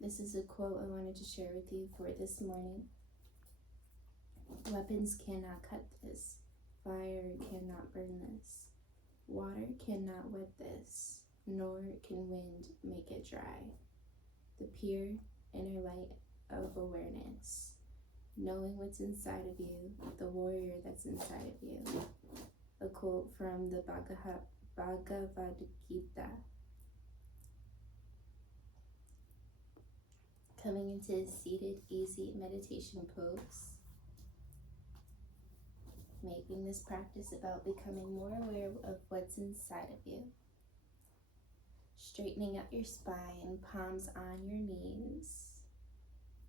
This is a quote I wanted to share with you for this morning. Weapons cannot cut this. Fire cannot burn this. Water cannot wet this, nor can wind make it dry. The pure inner light of awareness, knowing what's inside of you, the warrior that's inside of you. A quote from the Bhagavad Gita. Coming into a seated, easy meditation pose. Making this practice about becoming more aware of what's inside of you. Straightening out your spine, palms on your knees.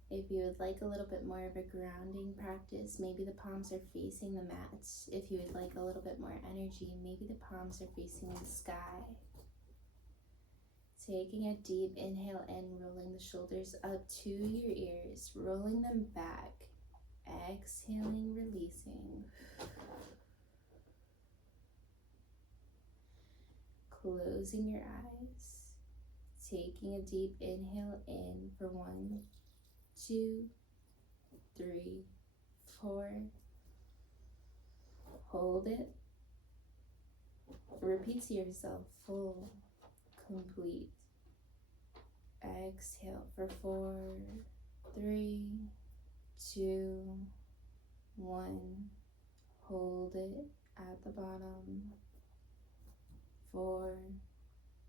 If you would like a little bit more of a grounding practice, maybe the palms are facing the mat. If you would like a little bit more energy, maybe the palms are facing the sky. Taking a deep inhale in, rolling the shoulders up to your ears, rolling them back. Exhaling, releasing. Closing your eyes. Taking a deep inhale in for 1, 2, 3, 4. Hold it. Repeat to yourself, full, complete. Exhale for 4, 3, 2, 1. Hold it at the bottom. 4,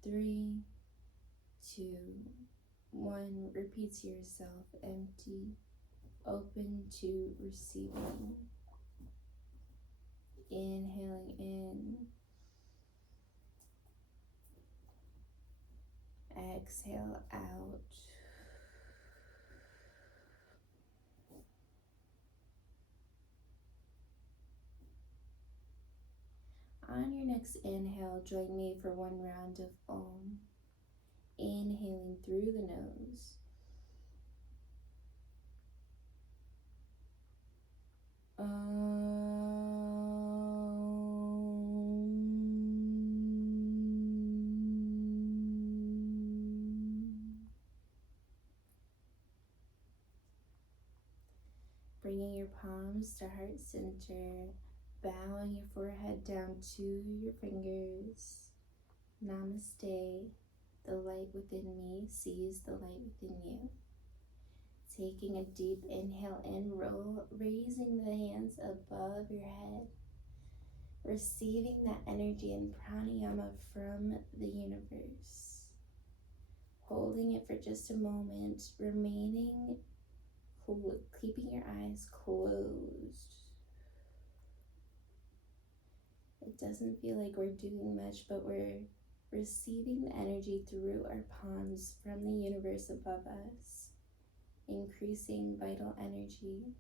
3, 2, 1. Repeat to yourself, empty, open to receiving. Inhaling in. Exhale out. On your next inhale, join me for 1 round of Om. Inhaling through the nose. Bringing your palms to heart center, bowing your forehead down to your fingers. Namaste. The light within me sees the light within you. Taking a deep inhale in, raising the hands above your head. Receiving that energy and pranayama from the universe. Holding it for just a moment, remaining keeping your eyes closed. It doesn't feel like we're doing much, but we're receiving the energy through our palms from the universe above us, increasing vital energy.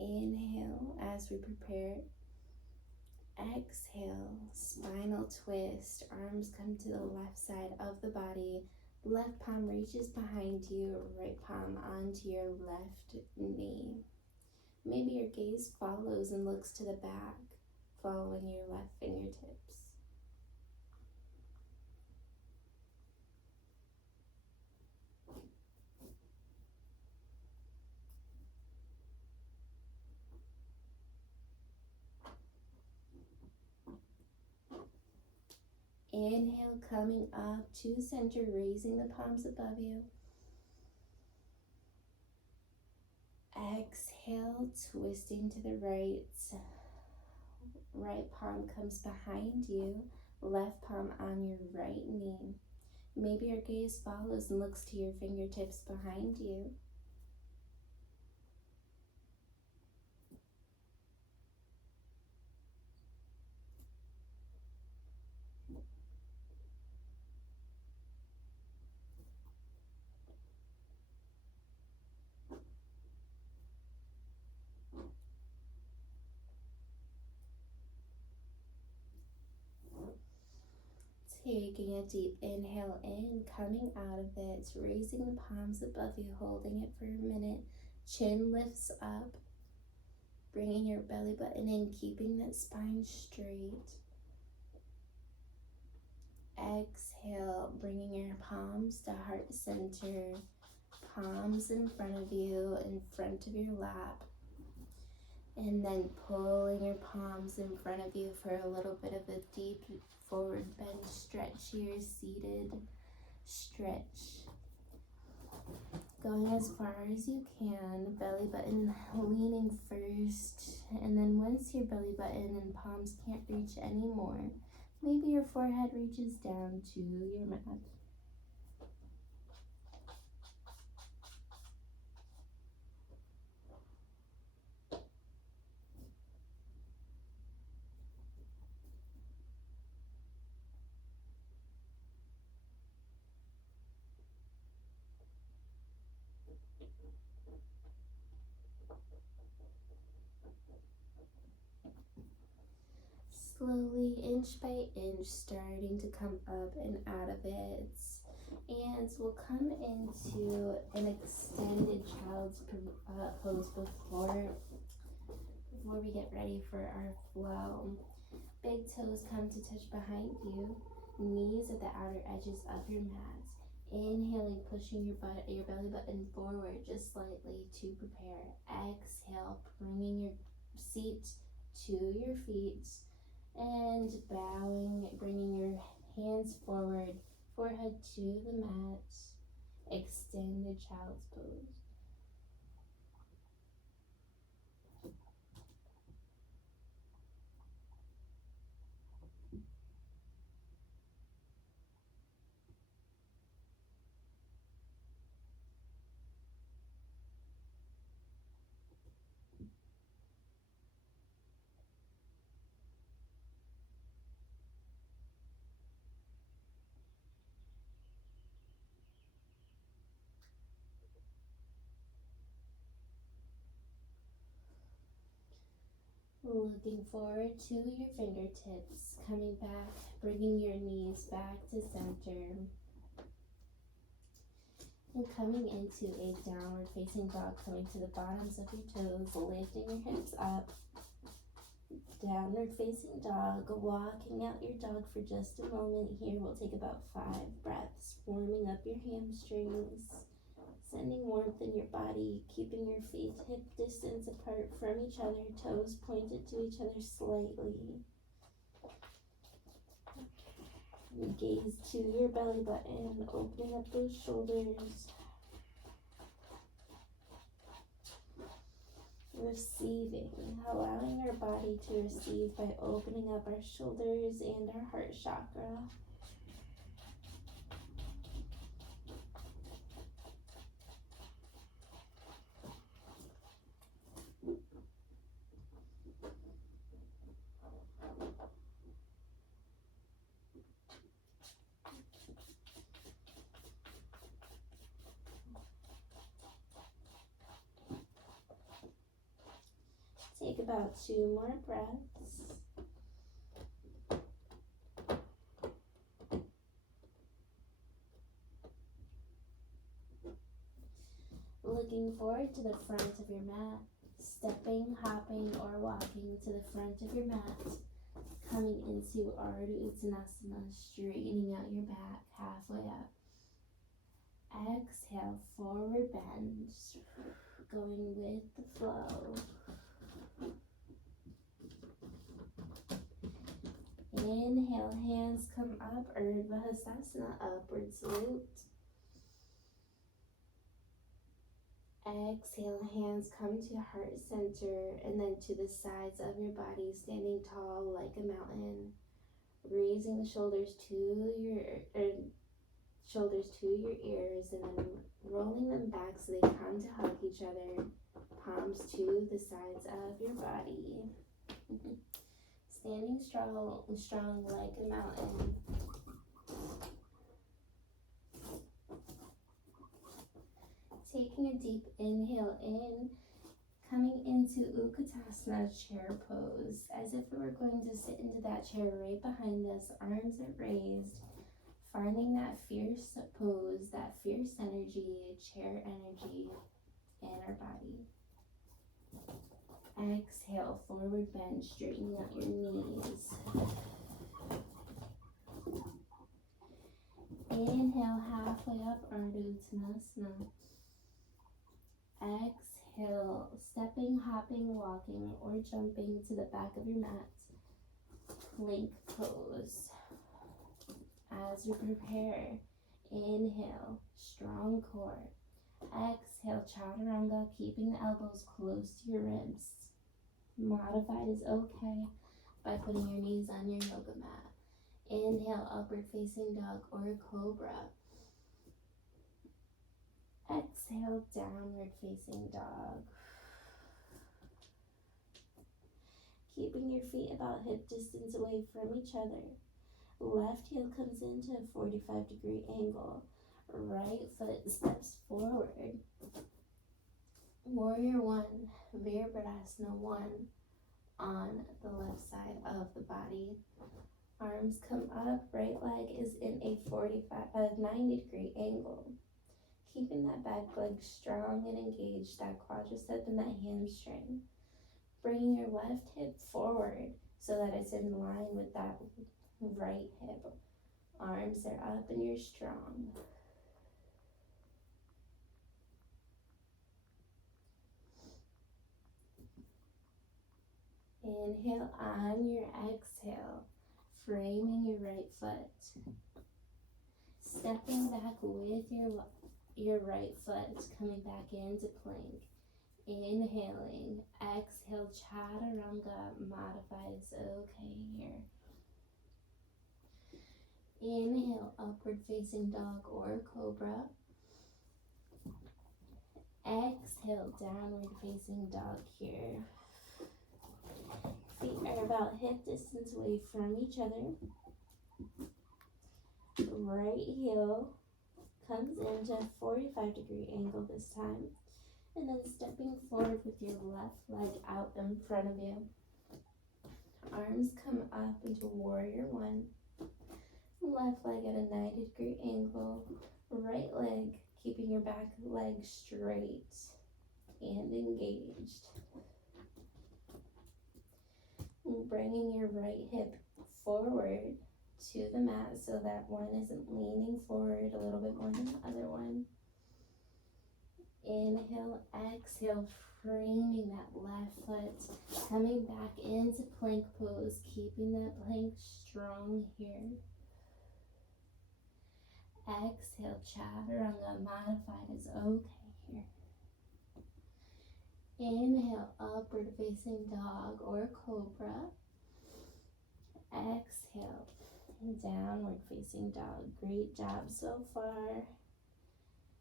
Inhale as we prepare. Exhale, spinal twist, arms come to the left side of the body. Left palm reaches behind you, right palm onto your left knee. Maybe your gaze follows and looks to the back, following your left fingertips. Inhale, coming up to center, raising the palms above you. Exhale, twisting to the right. Right palm comes behind you, left palm on your right knee. Maybe your gaze follows and looks to your fingertips behind you. Taking a deep inhale in, coming out of it, raising the palms above you, holding it for a minute. Chin lifts up, bringing your belly button in, keeping that spine straight. Exhale, bringing your palms to heart center, palms in front of you, in front of your lap. And then pulling your palms in front of you for a little bit of a deep forward bend stretch here, seated stretch. Going as far as you can, belly button leaning first, and then once your belly button and palms can't reach anymore, maybe your forehead reaches down to your mat. Slowly, inch by inch, starting to come up and out of it. And we'll come into an extended child's pose before we get ready for our flow. Big toes come to touch behind you, knees at the outer edges of your mat. Inhaling, pushing your belly button forward just slightly to prepare. Exhale, bringing your seat to your feet and bowing, bringing your hands forward, forehead to the mat. Extended child's pose. Looking forward to your fingertips, coming back, bringing your knees back to center. And coming into a downward facing dog, coming to the bottoms of your toes, lifting your hips up. Downward facing dog, walking out your dog for just a moment here. We'll take about 5 breaths, warming up your hamstrings, sending warmth in your body, keeping your feet hip distance apart from each other, toes pointed to each other slightly. Gaze to your belly button, opening up those shoulders. Receiving, allowing our body to receive by opening up our shoulders and our heart chakra. Take about 2 more breaths. Looking forward to the front of your mat, stepping, hopping, or walking to the front of your mat, coming into Ardha Uttanasana, straightening out your back halfway up. Exhale, forward bend, going with the flow. Inhale, hands come up, Urdhva Hastasana, upward salute. Exhale, hands come to heart center and then to the sides of your body, standing tall like a mountain. Raising the shoulders to your ears and then rolling them back so they come to hug each other. Palms to the sides of your body. Standing strong like a mountain. Taking a deep inhale in, coming into Utkatasana, chair pose, as if we were going to sit into that chair right behind us, arms are raised, finding that fierce pose, that fierce energy, chair energy in our body. Exhale, forward bend, straightening out your knees. Inhale, halfway up, Ardha Uttanasana. Exhale, stepping, hopping, walking, or jumping to the back of your mat. Plank pose. As you prepare, inhale, strong core. Exhale, chaturanga, keeping the elbows close to your ribs. Modified is okay by putting your knees on your yoga mat. Inhale, upward facing dog or cobra. Exhale, downward facing dog. Keeping your feet about hip distance away from each other. Left heel comes into a 45-degree angle. Right foot steps forward. Warrior 1, Virabhadrasana 1 on the left side of the body. Arms come up, right leg is in a 90-degree angle. Keeping that back leg strong and engaged, that quadricep and that hamstring. Bringing your left hip forward so that it's in line with that right hip. Arms are up and you're strong. Inhale on your exhale, framing your right foot. Stepping back with your right foot, coming back into plank. Inhaling, exhale, chaturanga, modified is okay here. Inhale, upward facing dog or cobra. Exhale, downward facing dog here. Feet are about hip distance away from each other. Right heel comes into a 45-degree angle this time. And then stepping forward with your left leg out in front of you. Arms come up into warrior 1. Left leg at a 90-degree angle. Right leg keeping your back leg straight and engaged. Bringing your right hip forward to the mat so that one isn't leaning forward a little bit more than the other one. Inhale, exhale, framing that left foot, coming back into plank pose, keeping that plank strong here. Exhale, chaturanga, modified is okay here. Inhale, upward facing dog or cobra. Exhale, downward facing dog. Great job so far.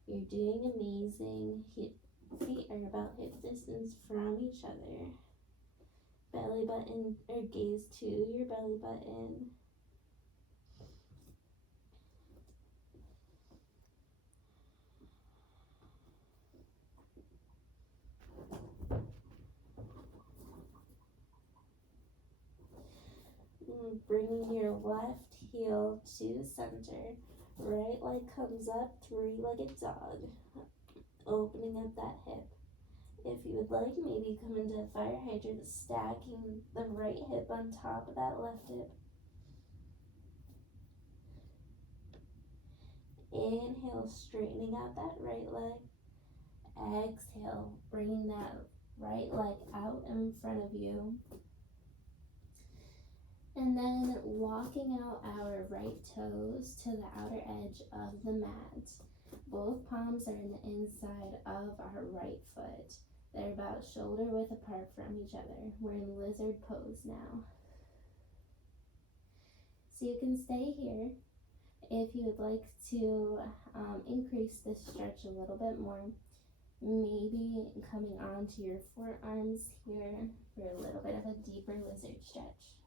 You're doing amazing. Feet are about hip distance from each other. Belly button or gaze to your belly button. Bringing your left heel to center. Right leg comes up, three-legged dog. Opening up that hip. If you would like, maybe come into a fire hydrant, stacking the right hip on top of that left hip. Inhale, straightening out that right leg. Exhale, bringing that right leg out in front of you. And then walking out our right toes to the outer edge of the mat. Both palms are in the inside of our right foot. They're about shoulder width apart from each other. We're in lizard pose now. So you can stay here. If you would like to increase this stretch a little bit more, maybe coming onto your forearms here for a little bit of a deeper lizard stretch.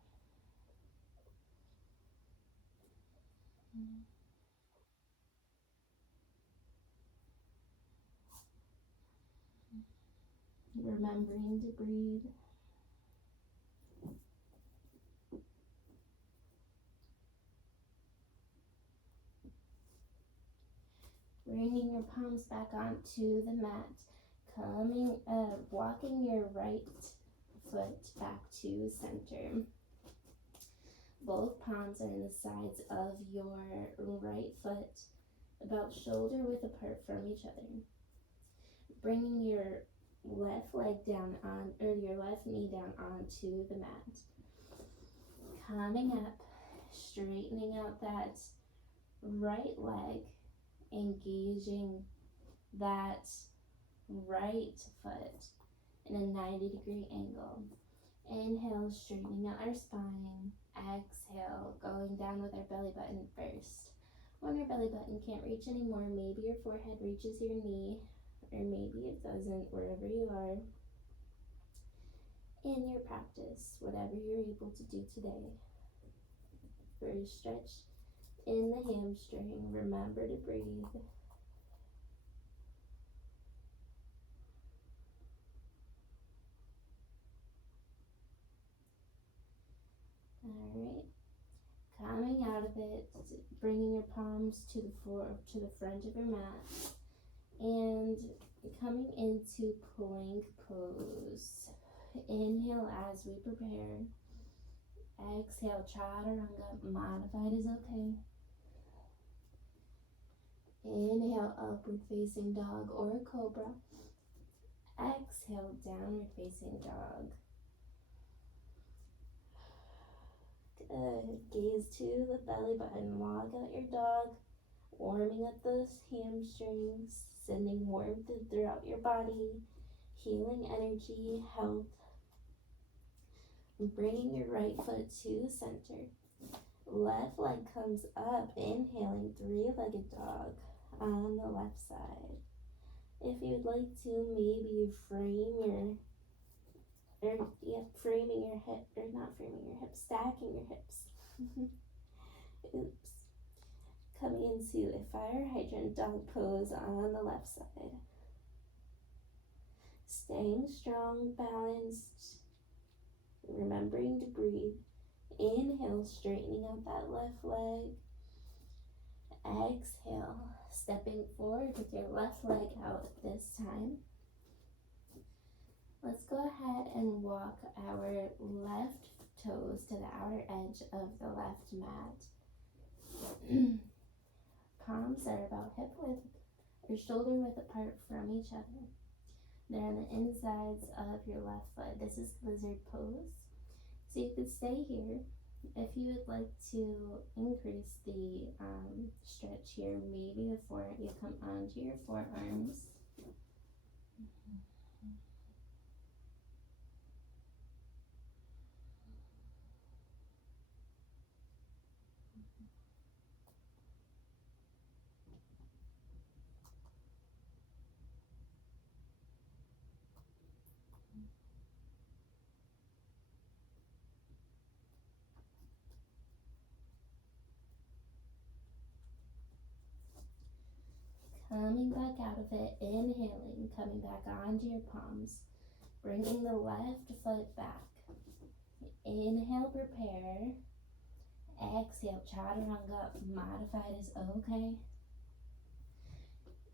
Remembering to breathe. Bringing your palms back onto the mat. Walking your right foot back to center. Both palms are in the sides of your right foot, about shoulder width apart from each other. Bringing your left leg down on, or your left knee down onto the mat. Coming up, straightening out that right leg, engaging that right foot in a 90-degree angle. Inhale, straightening out our spine. Exhale, going down with our belly button first. When your belly button can't reach anymore, maybe your forehead reaches your knee, or maybe it doesn't, wherever you are. In your practice, whatever you're able to do today. First stretch in the hamstring. Remember to breathe. Alright. Coming out of it, bringing your palms to the floor, to the front of your mat, and coming into plank pose. Inhale as we prepare. Exhale, chaturanga, modified is okay. Inhale, upward facing dog or cobra. Exhale, downward facing dog. Good. Gaze to the belly button. Walk out your dog, warming up those hamstrings, sending warmth throughout your body, healing energy, health. Bringing your right foot to center. Left leg comes up, inhaling, three-legged dog on the left side. If you'd like to, maybe framing your hip, or not framing your hips, stacking your hips. Oops. Coming into a fire hydrant dog pose on the left side. Staying strong, balanced, remembering to breathe. Inhale, straightening out that left leg. Exhale, stepping forward with your left leg out this time. Let's go ahead and walk our left toes to the outer edge of the left mat. Palms are about hip width or shoulder width apart from each other. They're on the insides of your left foot. This is lizard pose. So you could stay here. If you would like to increase the stretch here, maybe you come onto your forearms. Coming back out of it, inhaling, coming back onto your palms, bringing the left foot back. Inhale, prepare. Exhale, chaturanga, modified is okay.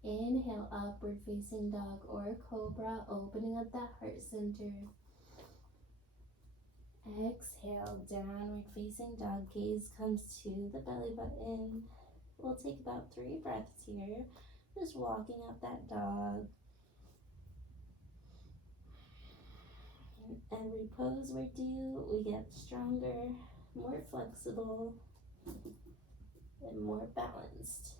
Inhale, upward facing dog or cobra, opening up that heart center. Exhale, downward facing dog, gaze comes to the belly button. We'll take about 3 breaths here. Just walking up that dog. Every pose we do, we get stronger, more flexible, and more balanced.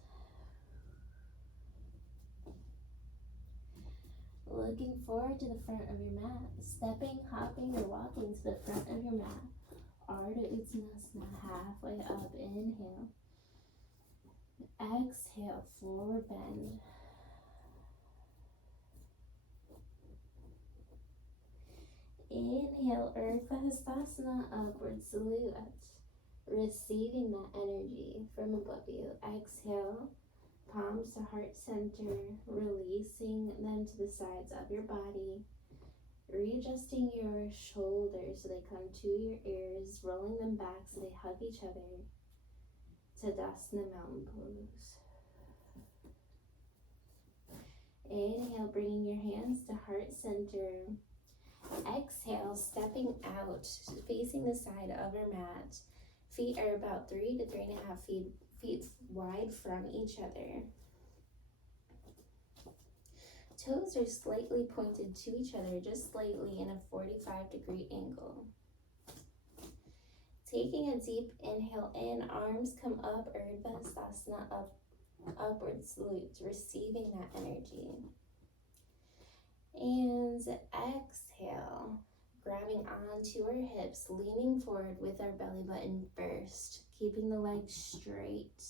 Looking forward to the front of your mat, stepping, hopping, or walking to the front of your mat. Ardha Uttanasana, halfway up, inhale. Exhale, forward bend. Inhale, Urdhva Hastasana, upward salute. Receiving that energy from above you. Exhale, palms to heart center, releasing them to the sides of your body. Readjusting your shoulders so they come to your ears, rolling them back so they hug each other. Tadasana, mountain pose. Inhale, bringing your hands to heart center. Exhale, stepping out, facing the side of our mat. Feet are about 3 to 3.5 feet wide from each other. Toes are slightly pointed to each other, just slightly in a 45-degree angle. Taking a deep inhale in, arms come up, Urdhva Stasana, upward salute, receiving that energy. And exhale, grabbing onto our hips, leaning forward with our belly button first, keeping the legs straight.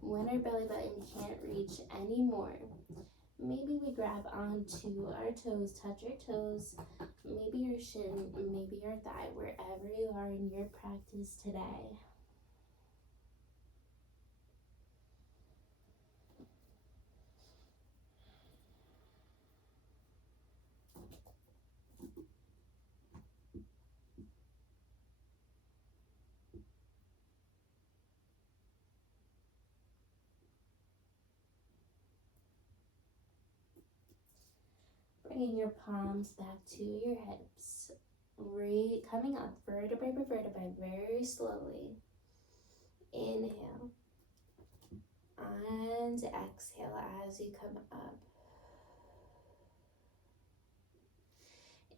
When our belly button can't reach anymore, maybe we grab onto our toes, touch our toes, maybe your shin, maybe your thigh, wherever you are in your practice today. Bringing your palms back to your hips, coming up vertebrae by vertebrae very slowly. Inhale and exhale as you come up.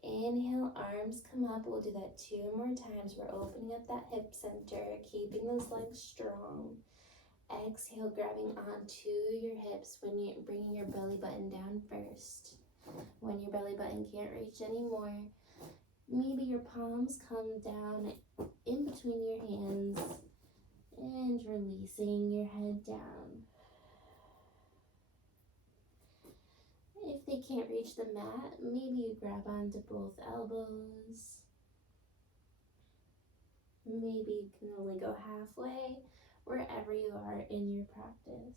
Inhale, arms come up. We'll do that 2 more times. We're opening up that hip center, keeping those legs strong. Exhale, grabbing onto your hips when you're bringing your belly button down first. When your belly button can't reach anymore, maybe your palms come down in between your hands and releasing your head down. If they can't reach the mat, maybe you grab onto both elbows. Maybe you can only go halfway, wherever you are in your practice.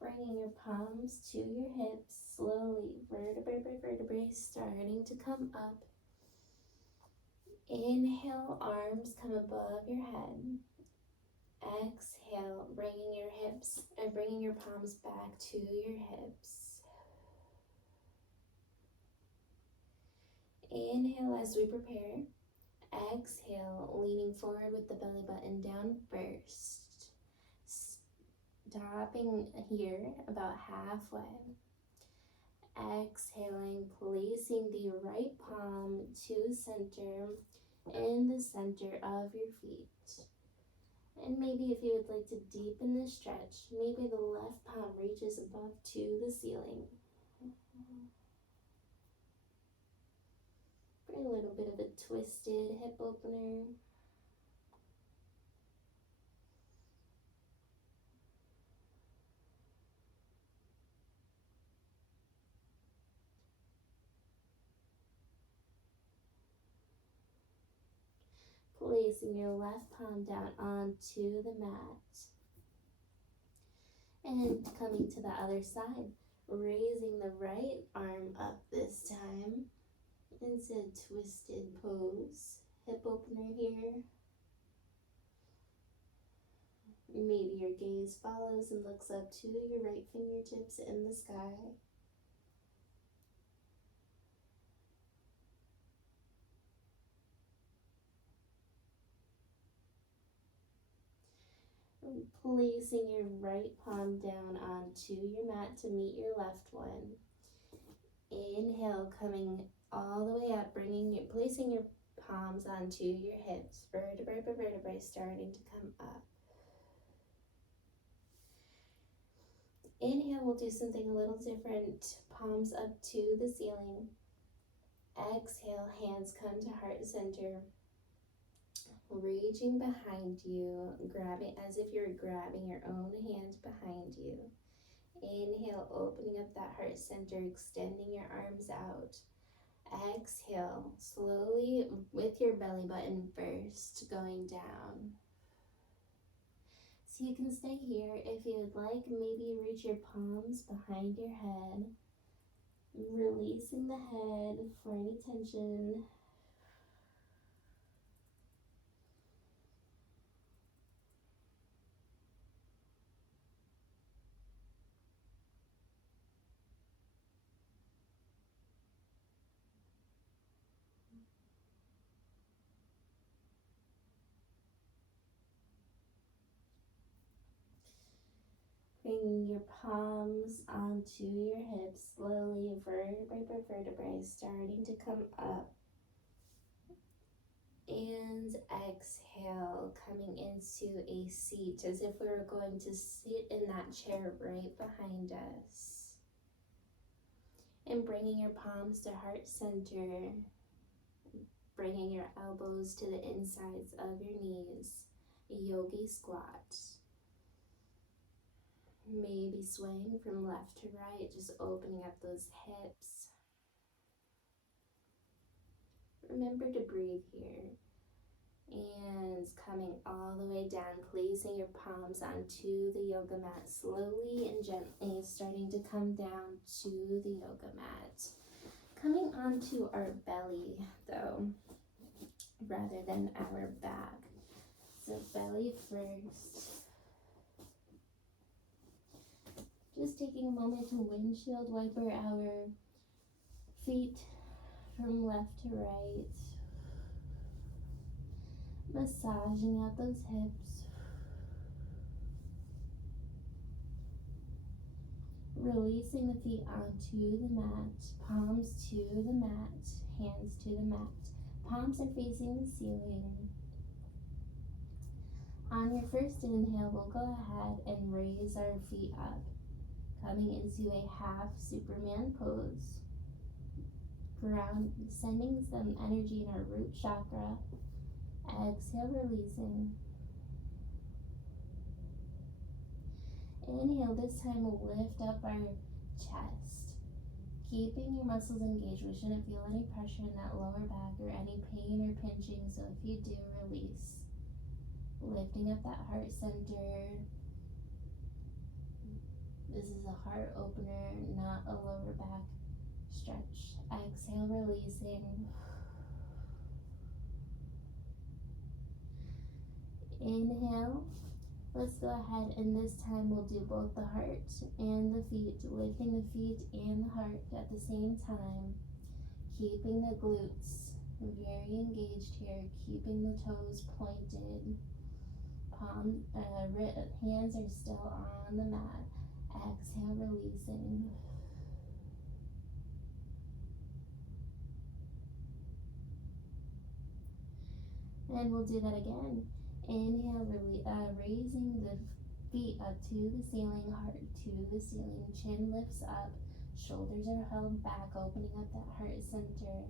Bringing your palms to your hips, slowly, vertebrae by vertebrae, starting to come up. Inhale, arms come above your head. Exhale, bringing your palms back to your hips. Inhale as we prepare. Exhale, leaning forward with the belly button down first. Stopping here about halfway. Exhaling, placing the right palm to center in the center of your feet. And maybe if you would like to deepen the stretch, maybe the left palm reaches above to the ceiling. Bring a little bit of a twisted hip opener. Placing your left palm down onto the mat. And coming to the other side, raising the right arm up this time into a twisted pose. Hip opener here. Maybe your gaze follows and looks up to your right fingertips in the sky. Placing your right palm down onto your mat to meet your left one. Inhale, coming all the way up, placing your palms onto your hips, vertebrae by vertebrae, starting to come up. Inhale, we'll do something a little different. Palms up to the ceiling. Exhale, hands come to heart center. Reaching behind you, grabbing as if you're grabbing your own hand behind you. Inhale, opening up that heart center, extending your arms out. Exhale, slowly with your belly button first, going down. So you can stay here if you would like. Maybe reach your palms behind your head. Releasing the head for any tension. Bringing your palms onto your hips, slowly vertebrae by vertebrae, starting to come up. And exhale, coming into a seat as if we were going to sit in that chair right behind us. And bringing your palms to heart center, bringing your elbows to the insides of your knees, a yogi squat. Maybe swaying from left to right, just opening up those hips. Remember to breathe here. And coming all the way down, placing your palms onto the yoga mat, slowly and gently starting to come down to the yoga mat. Coming onto our belly though, rather than our back. So belly first. Just taking a moment to windshield wiper our feet from left to right. Massaging out those hips. Releasing the feet onto the mat, palms to the mat, hands to the mat. Palms are facing the ceiling. On your first inhale, we'll go ahead and raise our feet up, coming into a half Superman pose. Sending some energy in our root chakra. Exhale, releasing. Inhale, this time we'll lift up our chest. Keeping your muscles engaged, we shouldn't feel any pressure in that lower back or any pain or pinching, so if you do, release. Lifting up that heart center. This is a heart opener, not a lower back stretch. Exhale, releasing. Inhale. Let's go ahead and this time we'll do both the heart and the feet, lifting the feet and the heart at the same time. Keeping the glutes very engaged here, keeping the toes pointed. Hands are still on the mat. Exhale, releasing. And we'll do that again. Inhale, raising the feet up to the ceiling, heart to the ceiling, chin lifts up, shoulders are held back, opening up that heart center.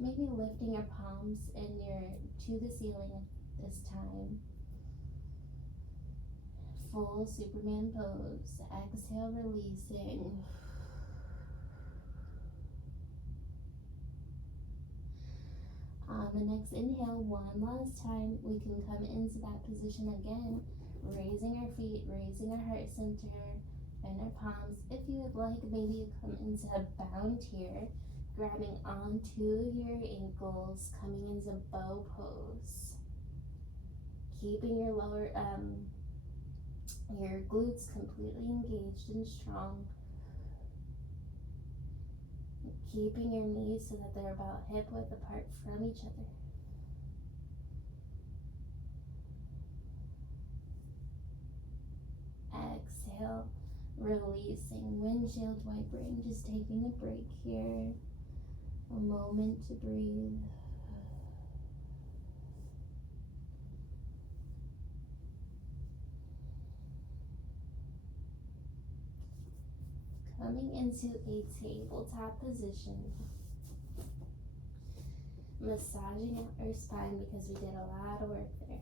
Maybe lifting your palms and to the ceiling this time. Full Superman pose. Exhale, releasing. On the next inhale, one last time, we can come into that position again, raising our feet, raising our heart center, and our palms. If you would like, maybe you come into a bound here, grabbing onto your ankles, coming into bow pose. Keeping your your glutes completely engaged and strong. Keeping your knees so that they're about hip width apart from each other. Exhale, releasing, windshield wipering, just taking a break here. A moment to breathe. Coming into a tabletop position. Massaging out our spine because we did a lot of work there.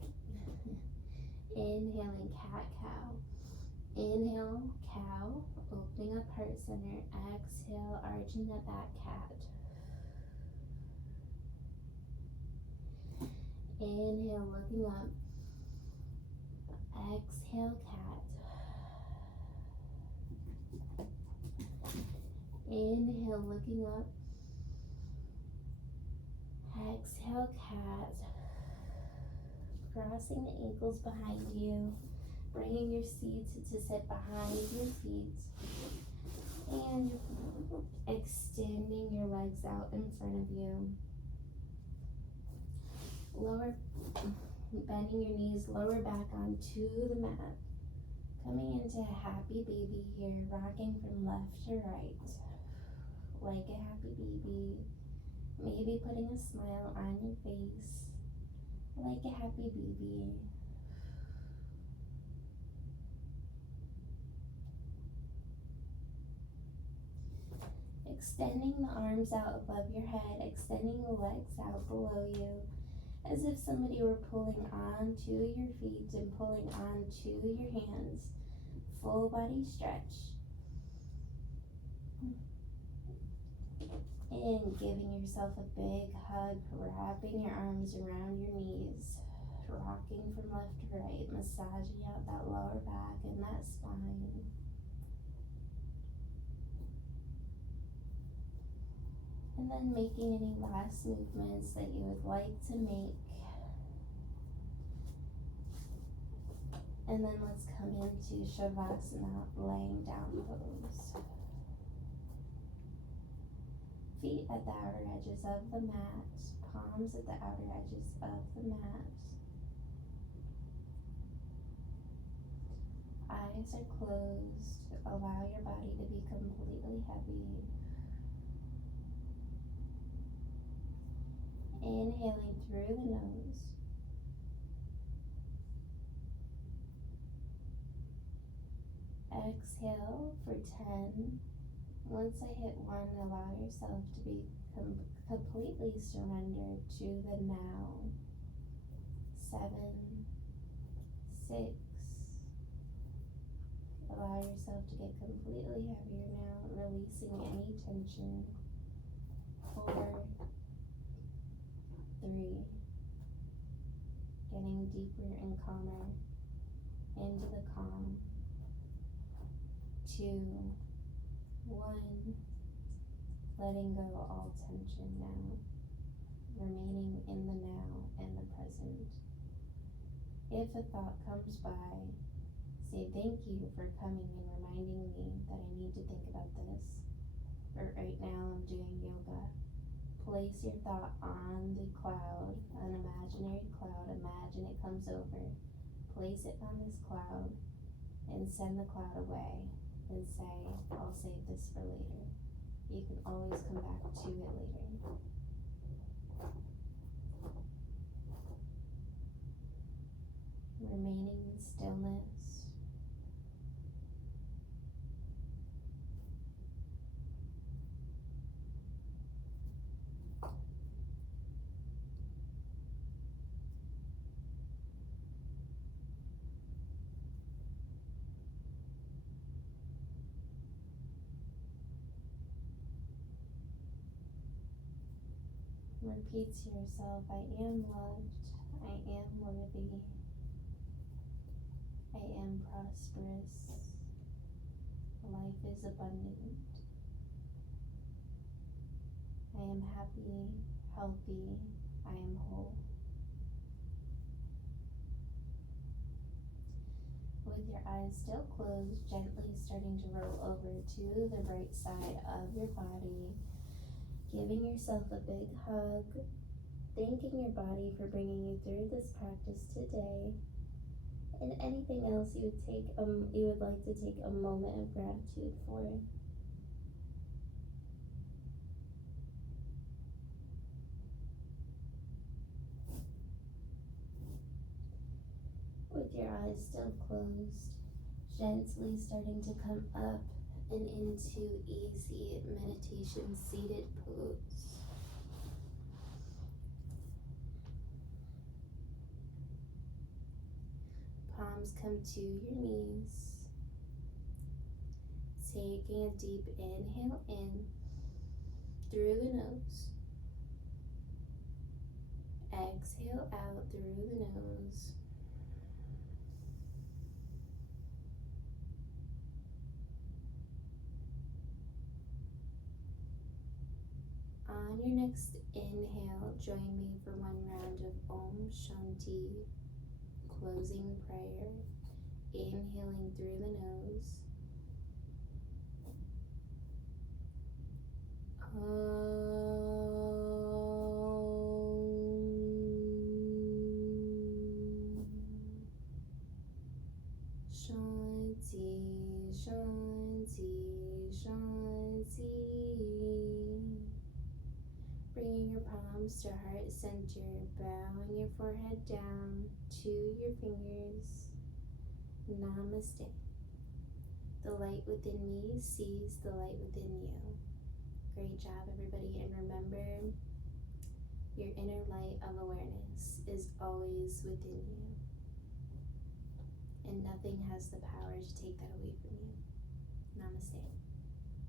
Inhaling cat-cow. Inhale, cow, opening up heart center. Exhale, arching the back cat. Inhale, looking up. Exhale, cat. Inhale, looking up. Exhale, cat. Crossing the ankles behind you. Bringing your seat to sit behind your feet. And extending your legs out in front of you. Bending your knees, lower back onto the mat. Coming into a happy baby here, rocking from left to right. Like a happy baby. Maybe putting a smile on your face. Like a happy baby. Extending the arms out above your head, extending the legs out below you, as if somebody were pulling onto your feet and pulling onto your hands. Full body stretch. And giving yourself a big hug, wrapping your arms around your knees, rocking from left to right, massaging out that lower back and that spine. And then making any last movements that you would like to make. And then let's come into Shavasana, laying down pose. Feet at the outer edges of the mat, palms at the outer edges of the mat. Eyes are closed. Allow your body to be completely heavy. Inhaling through the nose. Exhale for 10. Once I hit 1, allow yourself to be completely surrendered to the now. 7, 6. Allow yourself to get completely heavier now, releasing any tension. 4, 3. Getting deeper and calmer into the calm. 2, 1. Letting go all tension now. Remaining in the now and the present. If a thought comes by, say thank you for coming and reminding me that I need to think about this. Or right now I'm doing yoga. Place your thought on the cloud, an imaginary cloud. Imagine it comes over. Place it on this cloud and send the cloud away. And say, I'll save this for later. You can always come back to it later. Remaining in stillness. Repeat to yourself, I am loved, I am worthy, I am prosperous, life is abundant, I am happy, healthy, I am whole. With your eyes still closed, gently starting to roll over to the right side of your body. Giving yourself a big hug, thanking your body for bringing you through this practice today, and anything else you would like to take a moment of gratitude for. With your eyes still closed, gently starting to come up and into easy meditation seated pose. Palms come to your knees. Taking a deep inhale in through the nose. Exhale out through the nose. your next inhale, join me for one round of Om Shanti, closing prayer. Inhaling through the nose. Shanti, Shanti, Shanti. Bringing your palms to heart center, bowing your forehead down to your fingers. Namaste. The light within me sees the light within you. Great job, everybody. And remember, your inner light of awareness is always within you. And nothing has the power to take that away from you. Namaste.